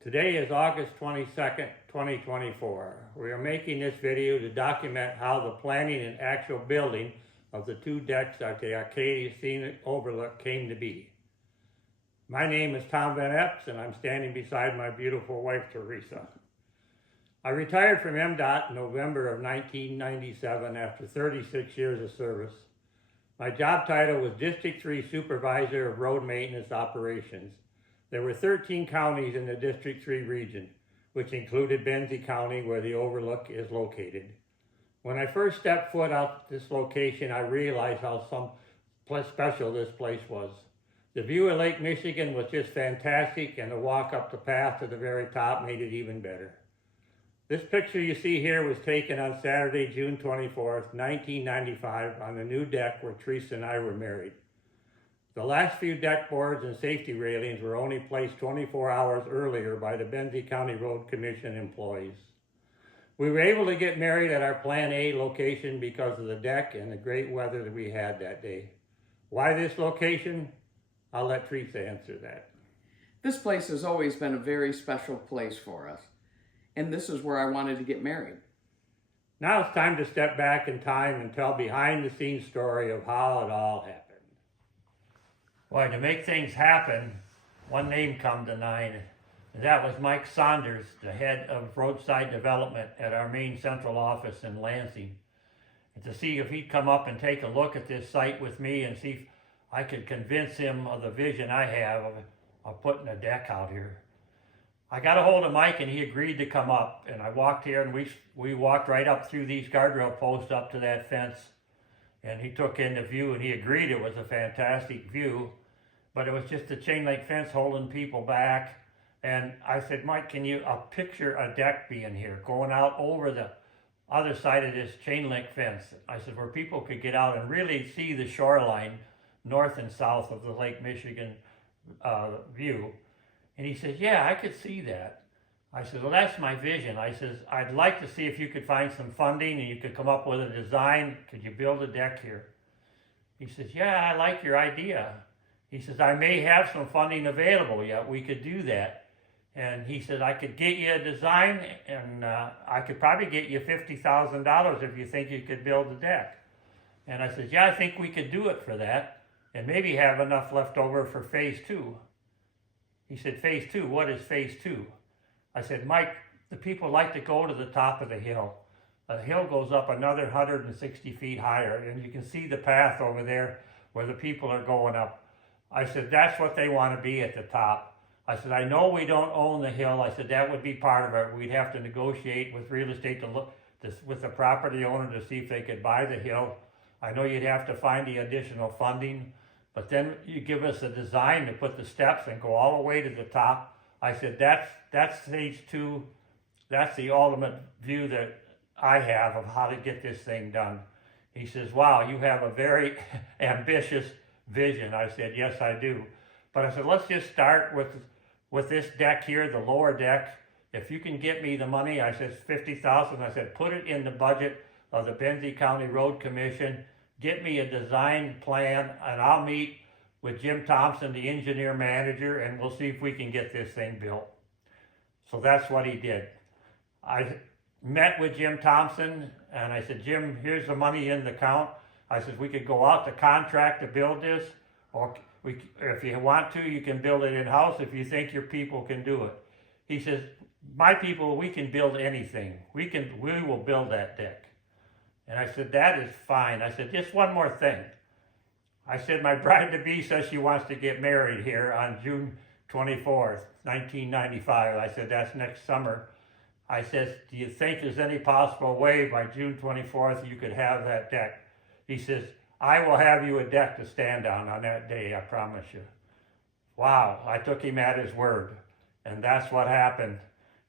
Today is August 22nd, 2024. We are making this video to document how the planning and actual building of the two decks at the Arcadia Scenic Overlook came to be. My name is Tom Van Epps and I'm standing beside my beautiful wife Teresa. I retired from MDOT in November of 1997 after 36 years of service. My job title was District 3 Supervisor of Road Maintenance Operations. There were 13 counties in the District 3 region, which included Benzie County, where the overlook is located. When I first stepped foot out this location, I realized how special this place was. The view of Lake Michigan was just fantastic, and the walk up the path to the very top made it even better. This picture you see here was taken on Saturday, June 24th, 1995, on the new deck where Teresa and I were married. The last few deck boards and safety railings were only placed 24 hours earlier by the Benzie County Road Commission employees. We were able to get married at our Plan A location because of the deck and the great weather that we had that day. Why this location? I'll let Teresa answer that. This place has always been a very special place for us, and this is where I wanted to get married. Now it's time to step back in time and tell behind-the-scenes story of how it all happened. Well, to make things happen, one name come to mind, and that was Mike Saunders, the head of roadside development at our main central office in Lansing. And to see if he'd come up and take a look at this site with me and see if I could convince him of the vision I have of putting a deck out here. I got a hold of Mike and he agreed to come up, and I walked here and we walked right up through these guardrail posts up to that fence, and he took in the view and he agreed it was a fantastic view, but it was just a chain link fence holding people back. And I said, Mike, can you picture a deck being here, going out over the other side of this chain link fence? I said, where people could get out and really see the shoreline north and south of the Lake Michigan view. And he said, yeah, I could see that. I said, well, that's my vision. I said, I'd like to see if you could find some funding and you could come up with a design. Could you build a deck here? He says, yeah, I like your idea. He says, I may have some funding available yet. We could do that. And he said, I could get you a design, and I could probably get you $50,000 if you think you could build a deck. And I said, yeah, I think we could do it for that, and maybe have enough left over for phase 2. He said, phase 2, what is phase 2? I said, Mike, the people like to go to the top of the hill. The hill goes up another 160 feet higher, and you can see the path over there where the people are going up. I said, that's what they want to be at the top. I said, I know we don't own the hill. I said, that would be part of it. We'd have to negotiate with real estate with the property owner to see if they could buy the hill. I know you'd have to find the additional funding, but then you give us a design to put the steps and go all the way to the top. I said, that's stage 2. That's the ultimate view that I have of how to get this thing done. He says, wow, you have a very ambitious vision. I said, yes, I do. But I said, let's just start with this deck here, the lower deck. If you can get me the money, I said, $50,000. I said, put it in the budget of the Benzie County Road Commission. Get me a design plan, and I'll meet with Jim Thompson, the engineer manager, and we'll see if we can get this thing built. So that's what he did. I met with Jim Thompson, and I said, Jim, here's the money in the account. I said, we could go out to contract to build this, or if you want to, you can build it in-house if you think your people can do it. He says, my people, we can build anything. We will build that deck. And I said, that is fine. I said, just one more thing. I said, my bride-to-be says she wants to get married here on June 24th, 1995. I said, that's next summer. I said, do you think there's any possible way by June 24th you could have that deck? He says, I will have you a deck to stand on that day, I promise you. Wow, I took him at his word. And that's what happened,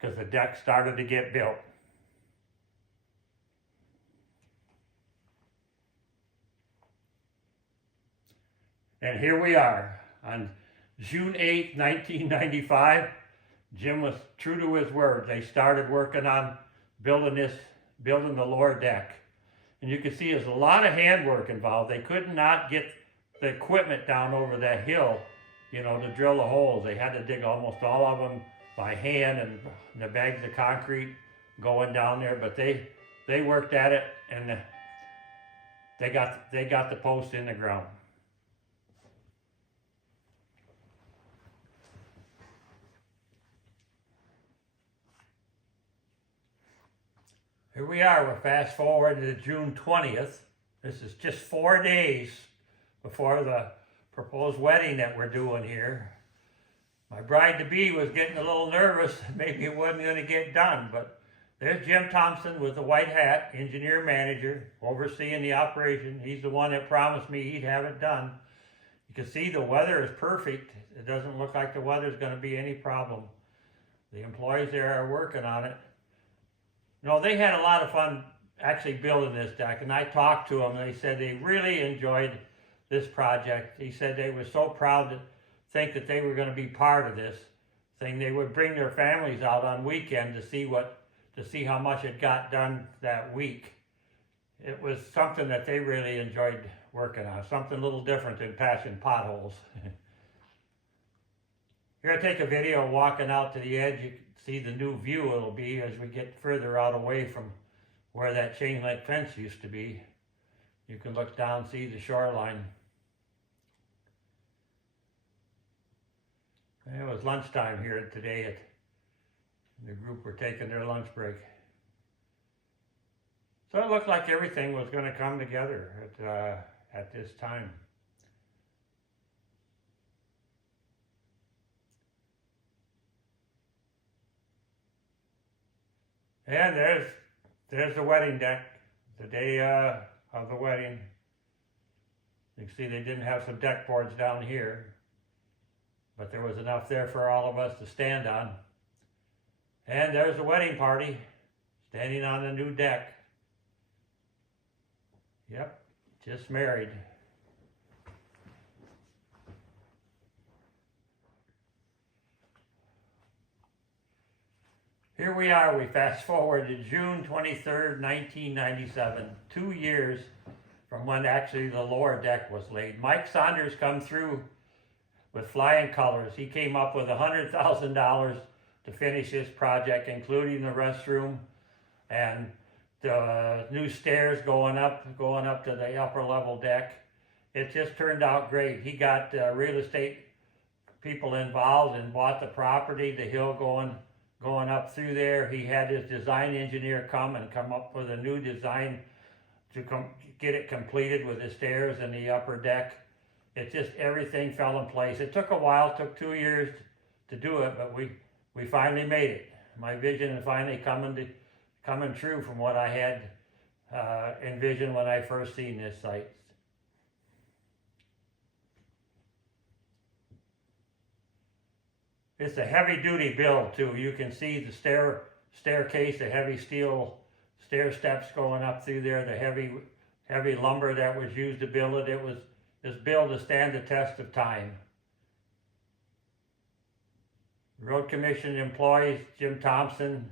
because the deck started to get built. And here we are, on June 8th, 1995. Jim was true to his word. They started working on building the lower deck. And you can see there's a lot of handwork involved. They could not get the equipment down over that hill, to drill the holes. They had to dig almost all of them by hand and the bags of concrete going down there, but they worked at it, and they got the post in the ground. Here we are, we're fast forward to June 20th. This is just 4 days before the proposed wedding that we're doing here. My bride-to-be was getting a little nervous, maybe it wasn't gonna get done, but there's Jim Thompson with the white hat, engineer manager, overseeing the operation. He's the one that promised me he'd have it done. You can see the weather is perfect. It doesn't look like the weather's gonna be any problem. The employees there are working on it. No, they had a lot of fun actually building this deck, and I talked to them, and they said they really enjoyed this project. He said they were so proud to think that they were going to be part of this thing. They would bring their families out on weekend to see how much it got done that week. It was something that they really enjoyed working on, something a little different than patching potholes. Here I take a video walking out to the edge. You can see the new view it'll be as we get further out away from where that chain link fence used to be. You can look down, see the shoreline. It was lunchtime here today. The group were taking their lunch break. So it looked like everything was going to come together at this time. And there's the wedding deck, the day of the wedding. You can see they didn't have some deck boards down here, but there was enough there for all of us to stand on. And there's the wedding party, standing on the new deck. Yep, just married. Here we are, we fast forward to June 23rd, 1997, 2 years from when actually the lower deck was laid. Mike Saunders come through with flying colors. He came up with $100,000 to finish this project, including the restroom and the new stairs going up to the upper level deck. It just turned out great. He got real estate people involved and bought the property, the hill going up through there. He had his design engineer come up with a new design to get it completed with the stairs and the upper deck. It just, everything fell in place. It took a while, it took 2 years to do it, but we finally made it. My vision is finally coming true from what I had envisioned when I first seen this site. It's a heavy-duty build too. You can see the staircase, the heavy steel stair steps going up through there, the heavy lumber that was used to build it. It was built to stand the test of time. Road Commission employees, Jim Thompson,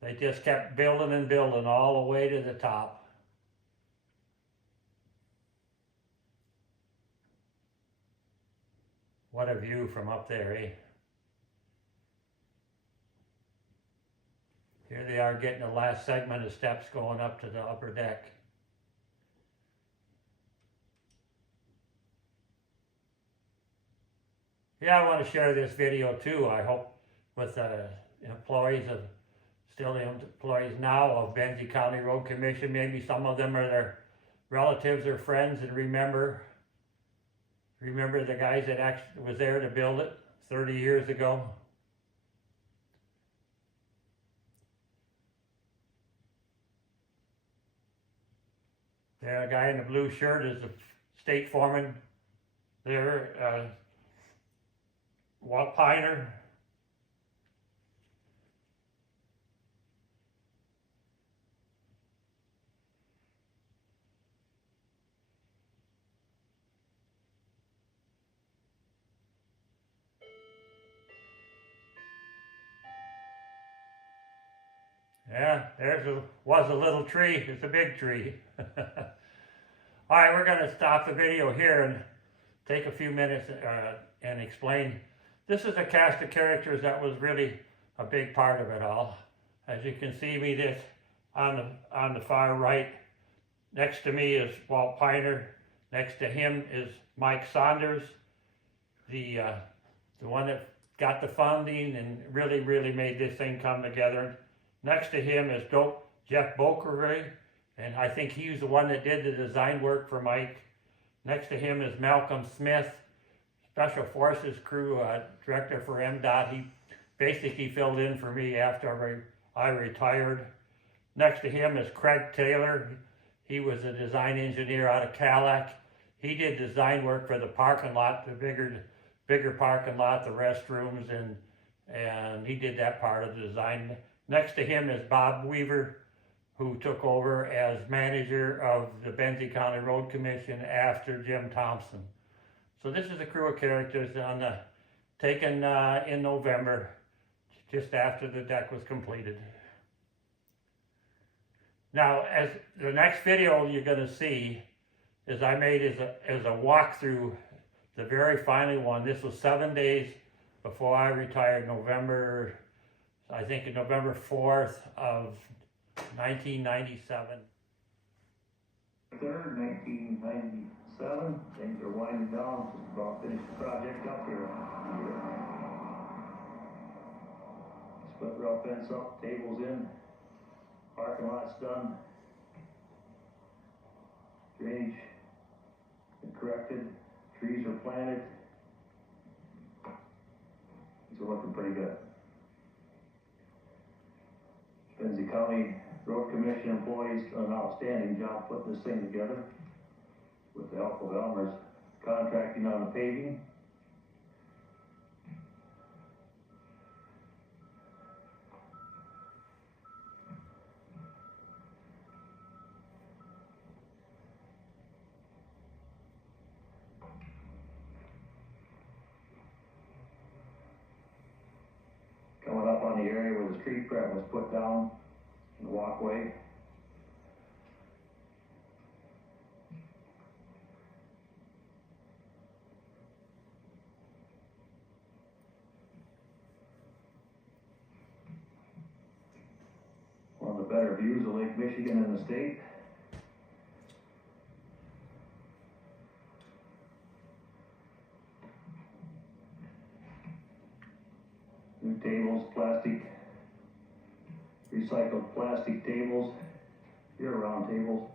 they just kept building and building all the way to the top. What a view from up there, eh? Here they are getting the last segment of steps going up to the upper deck. Yeah, I want to share this video too, I hope, with employees still the employees now of Benzie County Road Commission. Maybe some of them are their relatives or friends and remember the guys that actually was there to build it 30 years ago. There, a guy in the blue shirt is the state foreman there, Walt Piner. Yeah, was a little tree. It's a big tree. All right, we're going to stop the video here and take a few minutes and explain. this is a cast of characters that was really a big part of it all. As you can see me this on the far right, next to me is Walt Piner. Next to him is Mike Saunders, the one that got the funding and really made this thing come together. Next to him is Jeff Bokery, and I think he was the one that did the design work for Mike. Next to him is Malcolm Smith, Special Forces crew director for MDOT. He basically filled in for me after I retired. Next to him is Craig Taylor. He was a design engineer out of Calac. He did design work for the parking lot, the bigger parking lot, the restrooms, and he did that part of the design. Next to him is Bob Weaver, who took over as manager of the Benzie County Road Commission after Jim Thompson. So this is a crew of characters taken in November, just after the deck was completed. Now, as the next video you're going to see is I made as a walkthrough, the very final one. This was 7 days before I retired, November 4th of 1997. 3rd, 1997. Things are winding down. Just about finished the project up here. Split rail fence up, tables in, parking lot's done. Drainage been corrected, trees are planted. Things are looking pretty good. Benzie County Road Commission employees done an outstanding job putting this thing together with the help of Elmer's contracting on the paving. Coming up on the area where the street prep was put down, the walkway. One of the better views of Lake Michigan in the state. New tables, recycled plastic tables, year-round tables.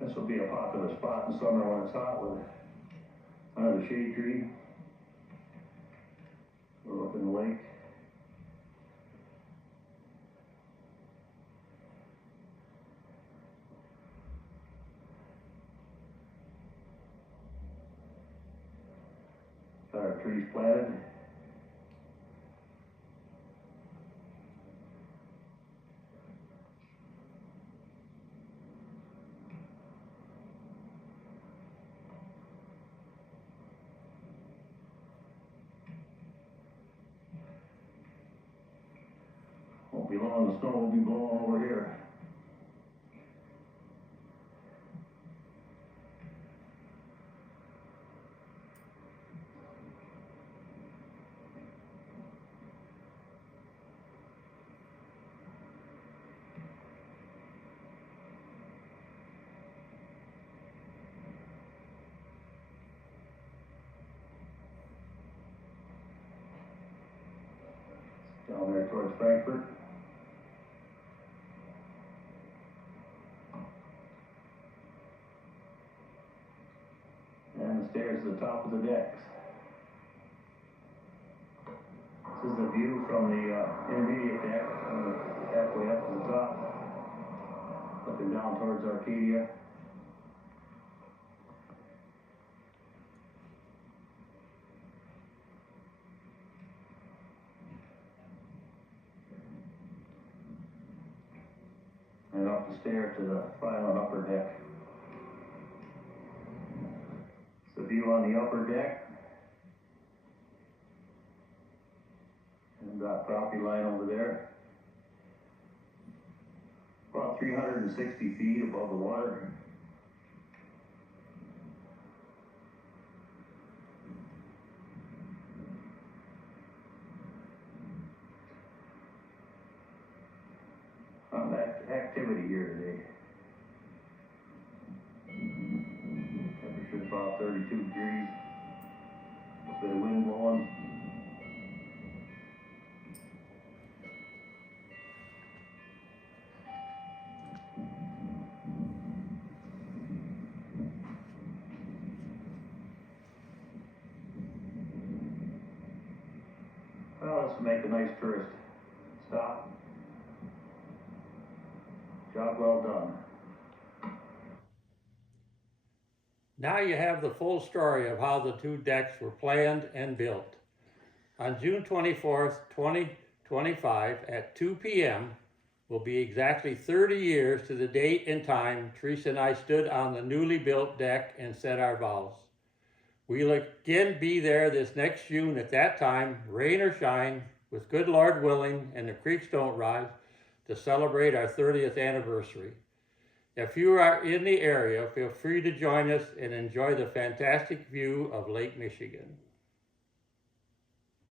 This will be a popular spot in summer when it's hot with under the shade tree. We're up in the lake. Got our trees planted. Won't be long, the snow will be blowing over here. Down there towards Frankfurt. And the stairs to the top of the decks. This is the view from the intermediate deck, halfway up to the top, looking down towards Arcadia. And up the stair to the final upper deck. the view on the upper deck. And that property line over there. About 360 feet above the water. Activity here today. Temperature's about 32 degrees. A bit of wind blowing. Well, this will make a nice tourist stop. Job well done. Now you have the full story of how the two decks were planned and built. On June 24th, 2025 at 2 p.m. will be exactly 30 years to the date and time Teresa and I stood on the newly built deck and said our vows. We'll again be there this next June at that time, rain or shine, with good Lord willing and the creeks don't rise, to celebrate our 30th anniversary. If you are in the area, feel free to join us and enjoy the fantastic view of Lake Michigan.